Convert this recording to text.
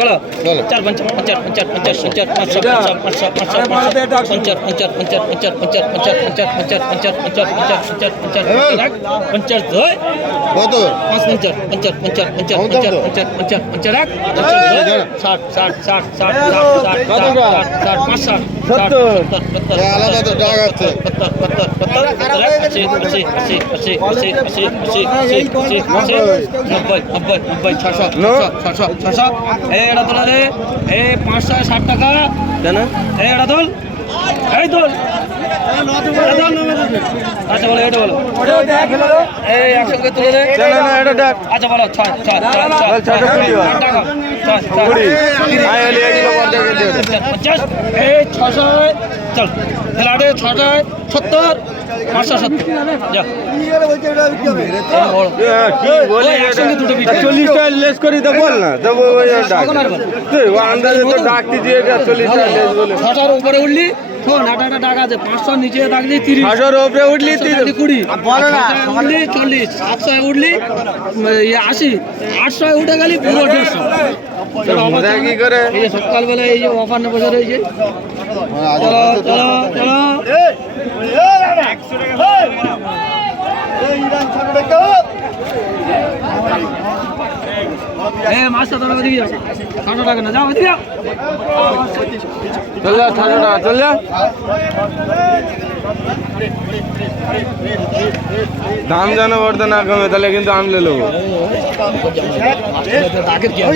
বলো 4 50 50 50 50 50 কত 70 আলাদা তো ডাক আছে এটা তোলা রে এই 560 টাকা কেন এটা তোল এই তোল আচ্ছা বলো এটা বলো এই একসঙ্গে তুলে দে না এটা দেখ আচ্ছা বলো 6 এই 600 চল খেলাড়ে 670 570 যা কি বলি একসঙ্গে দুটো বিট 40 টাকা লেস করি তো বল না তবে ওই ডাক তুই আন্দাজে তো ডাকতি দিয়ে 40 টাকা লেস বলে 600 উপরে উঠলি শোন একটা টাকা আছে 500 নিচে থাকলি 30 600 উপরে উঠলি 20 বলে না উঠলি 40 700 উঠলি 80 800 উঠে গেলি পুরো 150 কি করে এই যে সকালবেলা এই যে অফার নেবো এই যে চলো চলো চলো মাছটা ধরো ওদিকে যাও 600 টাকা না যাও ওদিকে যাও চল যা 600 টাকা চল যা দাম যেন বর্ধনা কমে তাহলে কিন্তু আনলে লোক